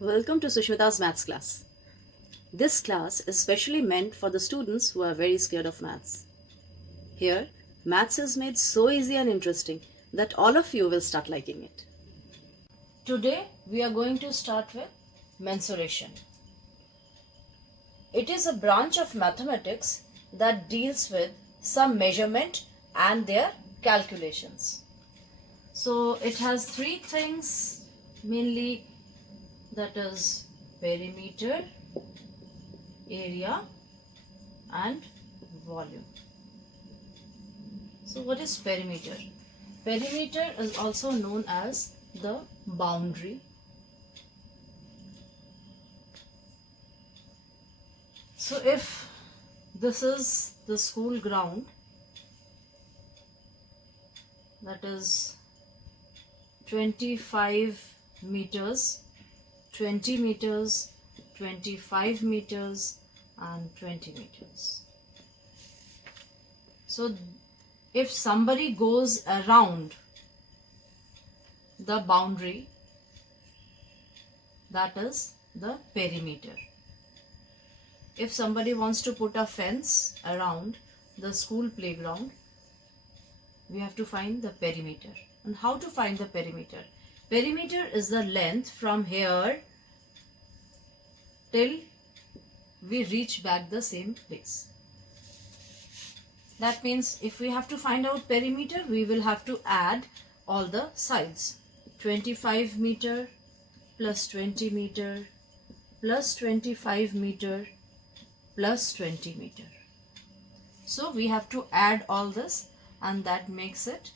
Welcome to Sushmita's maths class. This class is specially meant for the students who are very scared of maths. Here, maths is made so easy and interesting that all of you will start liking it. Today, we are going to start with mensuration. It is a branch of mathematics that deals with some measurement and their calculations. So, it has three things mainly, that is perimeter, area and volume. So what is perimeter? Perimeter is also known as the boundary. So if this is the school ground, that is 25 meters, 20 meters, 25 meters and 20 meters. So if somebody goes around the boundary, that is the perimeter. If somebody wants to put a fence around the school playground, we have to find the perimeter. And how to find the perimeter? Perimeter is the length from here till we reach back the same place. That means if we have to find out perimeter, we will have to add all the sides. 25 meter plus 20 meter plus 25 meter plus 20 meter. So we have to add all this, and that makes it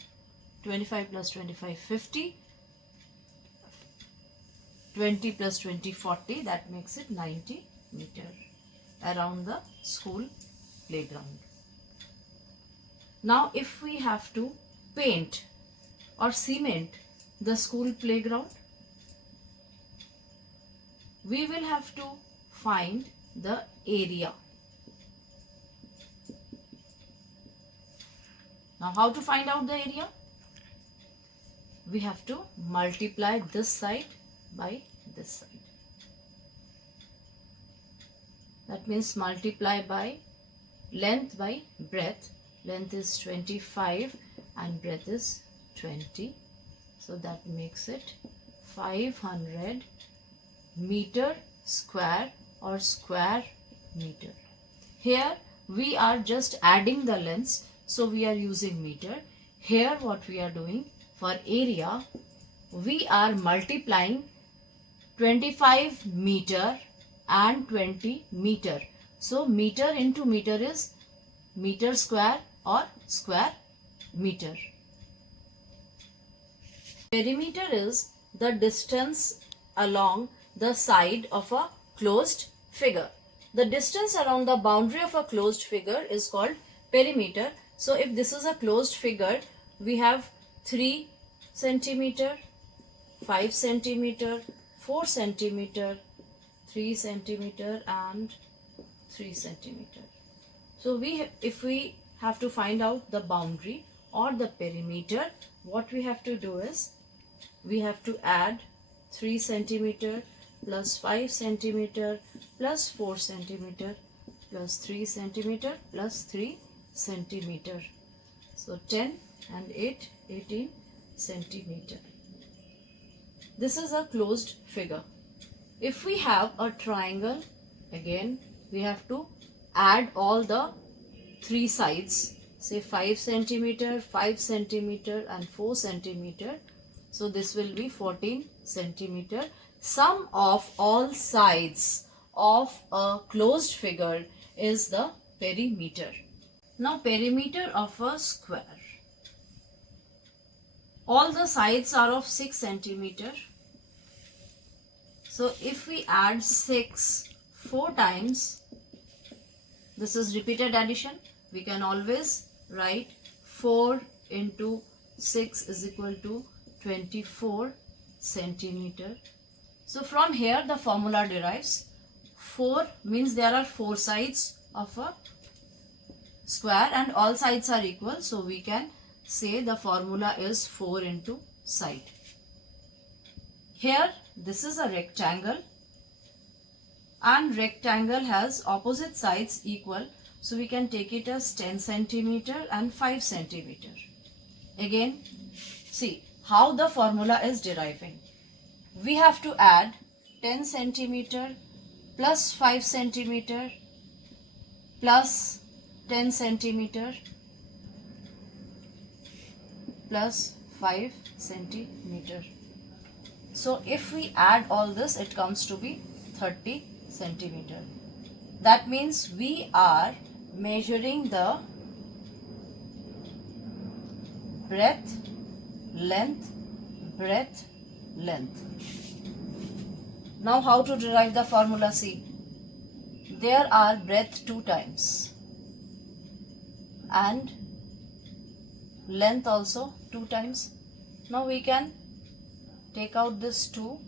25 plus 25 50, 20 plus 20 40, that makes it 90 meter around the school playground. Now if we have to paint or cement the school playground, we will have to find the area. Now how to find out the area? We have to multiply this side by this side. That means multiply by length by breadth. Length is 25 and breadth is 20. So that makes it 500 meter square or square meter. Here we are just adding the lengths, so we are using meter. Here what we are doing for area, we are multiplying 25 meter and 20 meter. So meter into meter is meter square or square meter. Perimeter is the distance along the side of a closed figure. The distance around the boundary of a closed figure is called perimeter. So if this is a closed figure, we have 3 centimeter, 5 centimeter, 4 centimeter, 3 centimeter and 3 centimeter. So if we have to find out the boundary or the perimeter, what we have to do is we have to add 3 centimeter plus 5 centimeter plus 4 centimeter plus 3 centimeter plus 3 centimeter. So 10 and 8, 18 centimeter. This is a closed figure. If we have a triangle, again we have to add all the three sides, say 5 centimeter, 5 centimeter and 4 centimeter. So this will be 14 centimeter. Sum of all sides of a closed figure is the perimeter. Now perimeter of a square. All the sides are of 6 centimeter. So if we add 6 4 times, this is repeated addition, we can always write 4 into 6 is equal to 24 centimeter. So from here the formula derives. 4 means there are 4 sides of a square and all sides are equal. So we can say the formula is 4 into side. Here this is a rectangle and rectangle has opposite sides equal. So we can take it as 10 centimeter and 5 centimeter. Again, see how the formula is deriving. We have to add 10 centimeter plus 5 centimeter plus 10 centimeter plus 5 centimeter. So if we add all this, it comes to be 30 centimeter. That means we are measuring the breadth, length, breadth, length. Now how to derive the formula? See, there are breadth 2 times and length also 2 times. Now we can take out this 2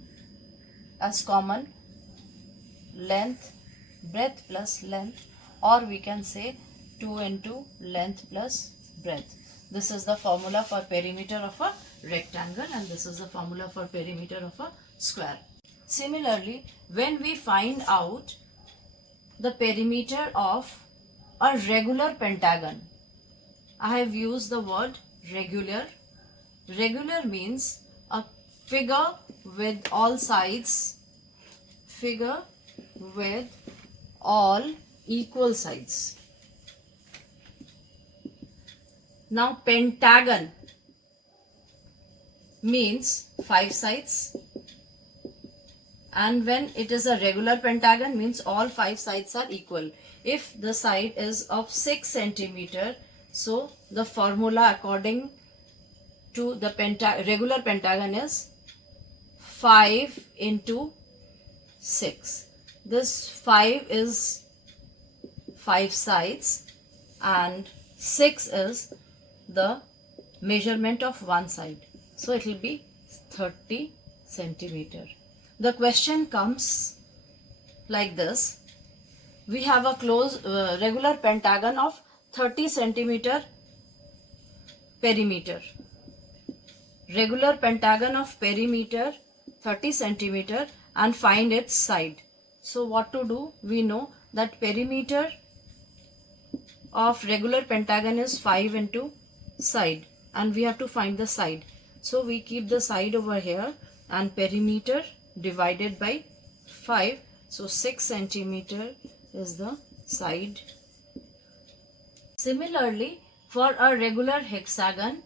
as common, length, breadth plus length, or we can say 2 into length plus breadth. This is the formula for perimeter of a rectangle and this is the formula for perimeter of a square. Similarly, when we find out the perimeter of a regular pentagon, I have used the word regular. Regular means a figure with all sides, figure with all equal sides. Now pentagon means 5 sides, and when it is a regular pentagon means all 5 sides are equal. If the side is of 6 centimeter, so the formula according to the regular pentagon is 5 into 6. This 5 is 5 sides and 6 is the measurement of one side. So it will be 30 centimeter. The question comes like this. We have a regular pentagon of 30 centimeter perimeter. Regular pentagon of perimeter 30 centimeter and find its side. So what to do? We know that perimeter of regular pentagon is 5 into side and we have to find the side. So we keep the side over here and perimeter divided by 5. So 6 centimeter is the side. Similarly, for a regular hexagon,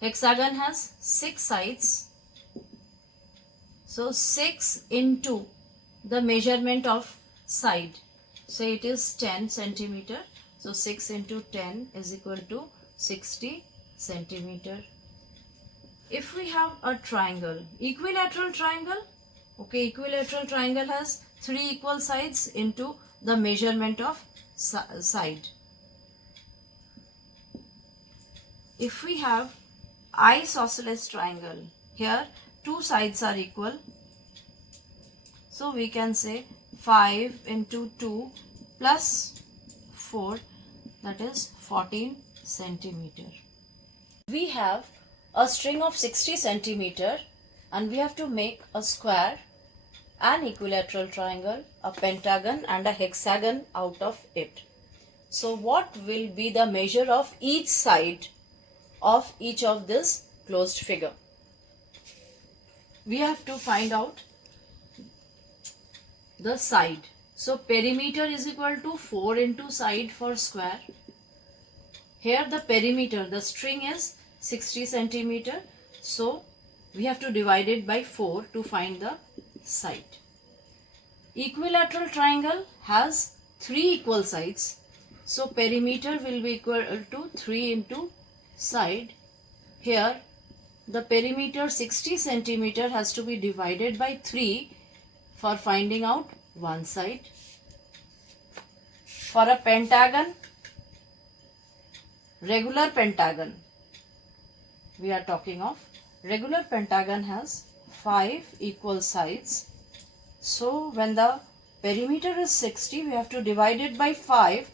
hexagon has 6 sides. So 6 into the measurement of side. So it is 10 centimeter. So 6 into 10 is equal to 60 centimeter. If we have a triangle, equilateral triangle, okay, equilateral triangle has 3 equal sides into the measurement of side. If we have isosceles triangle, here 2 sides are equal. So we can say 5 into 2 plus 4, that is 14 centimeter. We have a string of 60 centimeter and we have to make a square, an equilateral triangle, a pentagon and a hexagon out of it. So what will be the measure of each side of each of this closed figure? We have to find out the side. So perimeter is equal to 4 into side for square. Here the perimeter, the string is 60 centimeter. So we have to divide it by 4 to find the side. Equilateral triangle has 3 equal sides. So perimeter will be equal to 3 into side. Here the perimeter 60 centimeter has to be divided by 3 for finding out one side. For a pentagon, regular pentagon, we are talking of, regular pentagon has 5 equal sides. So when the perimeter is 60, we have to divide it by 5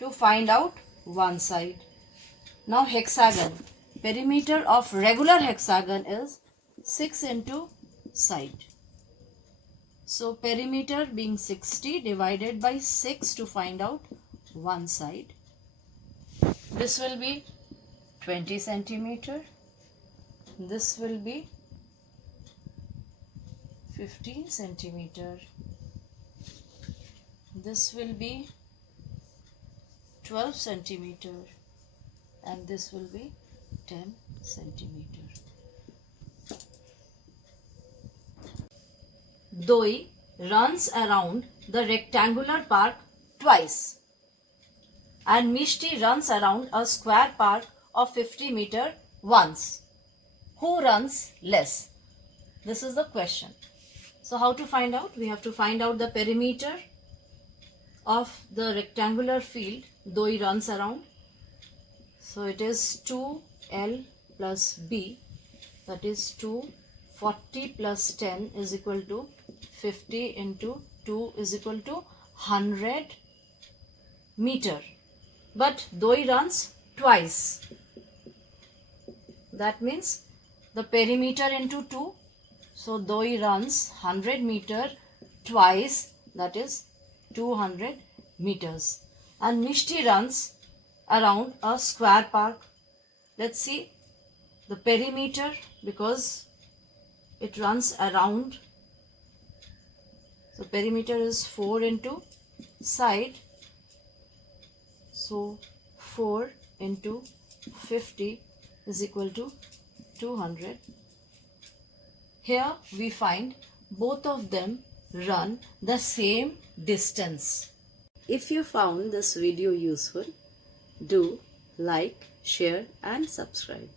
to find out one side. Now hexagon, perimeter of regular hexagon is 6 into side. So perimeter being 60 divided by 6 to find out one side. This will be 20 centimeter. This will be 15 centimeter. This will be 12 centimeter. And this will be 10 centimeter. Doi runs around the rectangular park twice and Mishti runs around a square park of 50 meter once. Who runs less? This is the question. So how to find out? We have to find out the perimeter of the rectangular field Doi runs around. So it is 2L plus B, that is 240 plus 10 is equal to 50 into 2 is equal to 100 meter. But Doi runs twice. That means the perimeter into 2. So Doi runs 100 meter twice, that is 200 meters. And Mishti runs around a square park. Let's see the perimeter, because it runs around. So perimeter is 4 into side. So 4 into 50 is equal to 200. Here we find both of them run the same distance. If you found this video useful, do like, share and subscribe.